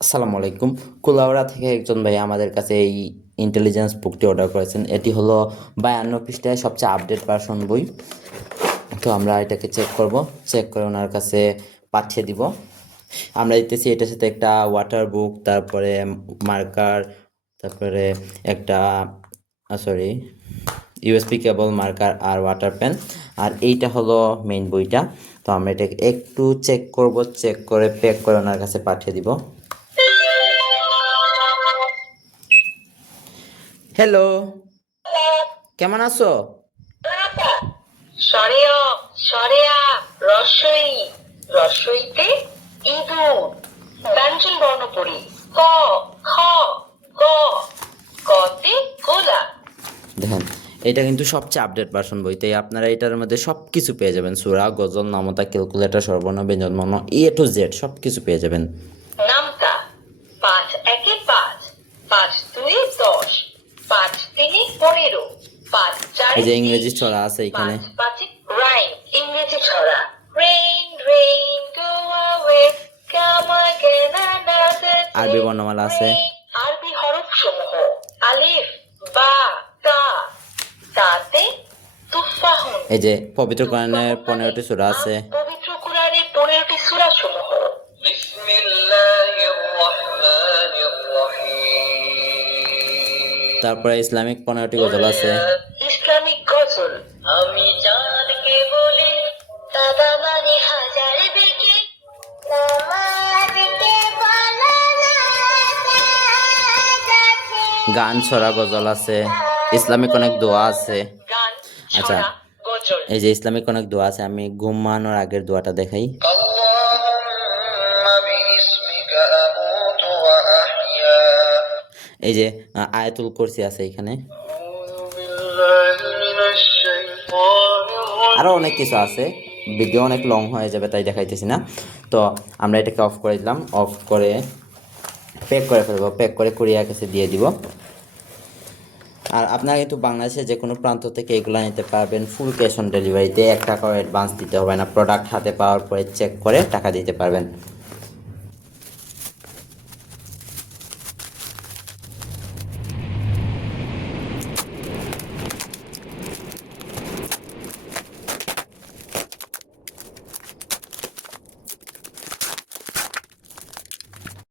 আসসালামু আলাইকুম। কুলাউড়া থেকে একজন ভাই আমাদের কাছে এই ইন্টেলিজেন্স বুকটি অর্ডার করেছেন। এটি হলো 52 পৃষ্ঠায় সবচেয়ে আপডেট ভার্সন বই। তো আমরা এটাকে চেক করব, চেক করে ওনার কাছে পাঠিয়ে দিব। আমরা দিতেছি এটার সাথে একটা ওয়াটার বুক, তারপরে মার্কার, তারপরে একটা সরি ইউএসবি কেবল, মার্কার আর ওয়াটার পেন। আর এইটা হলো মেইন বইটা। তো আমরা এটাকে একটু চেক করব, চেক করে প্যাক করে ওনার কাছে পাঠিয়ে দিব। হ্যালো, কেমন আছো? সরেয় সরেয়া রস্বই রস্বইতে ইঁদুর ব্যঞ্জন বর্ণ পড়ি ক খ গ কতে গোলা। দেখেন, এটা কিন্তু সবচেয়ে আপডেট ভার্সন বই, তাই আপনারা এটার মধ্যে সব কিছু পেয়ে যাবেন। সূরা, গজল, নামতা, ক্যালকুলেটর, স্বরবর্ণ, ব্যঞ্জনবর্ণ, টু জেড সব কিছু পেয়ে যাবেন। নামতা ৫ × ৫, ৫ × ২ = ১০, ৫ × ৩ = ১৫, ৫ × ৪ এই যে = ইংরেজি ২০, ছড়া আছে এখানে। ৫ × ৫ রাইম ইংরেজি ছড়া rain rain go away come again another day. আরবি বর্ণমালা আছে। আরবি হরফ সমূহ আলিফ বা তা তাতে তুফাহুন। এই যে পবিত্র কোরআনের 15টি সূরা আছে। পবিত্র কোরআনের 15টি সূরা সমূহ বিসমিল্লাহির রহমানির রহিম। তারপরে ইসলামিক 15টি গজল আছে। ইসলামিক গজল আমি চাঁদকে বলি দাদা মানে হাজার বেকে নামাজকে বলা গান, ছড়া, গজল আছে। ইসলামিক অনেক দোয়া আছে। গান আচ্ছা, ছড়া গজল এই যে ইসলামিক অনেক দোয়া আছে। আমি ঘুমানোর আগের দোয়াটা দেখাই। আল্লাহুম্মা বিইসমিকা আমুতু ওয়া আহইয়া। এই যে আয়াতুল কুরসি আছে এখানে। আউযু বিল্লাহি মিনাশ শাইতানির আরও রাজীম। অনেক কিছু আছে, ভিডিও অনেক লং হয়ে যাবে তাই দেখাইতেছি না। তো আমরা এটাকে অফ করে দিলাম, অফ করে প্যাক করে ফেলবো, প্যাক করে কুরিয়ার কাছে দিয়ে দিব। আর আপনারা কিন্তু বাংলাদেশে যে কোনো প্রান্ত থেকে এগুলো নিতে পারবেন ফুল ক্যাশ অন ডেলিভারিতে। 1 টাকাও অ্যাডভান্স দিতে হবে না, প্রোডাক্ট হাতে পাওয়ার পরে চেক করে টাকা দিতে পারবেন।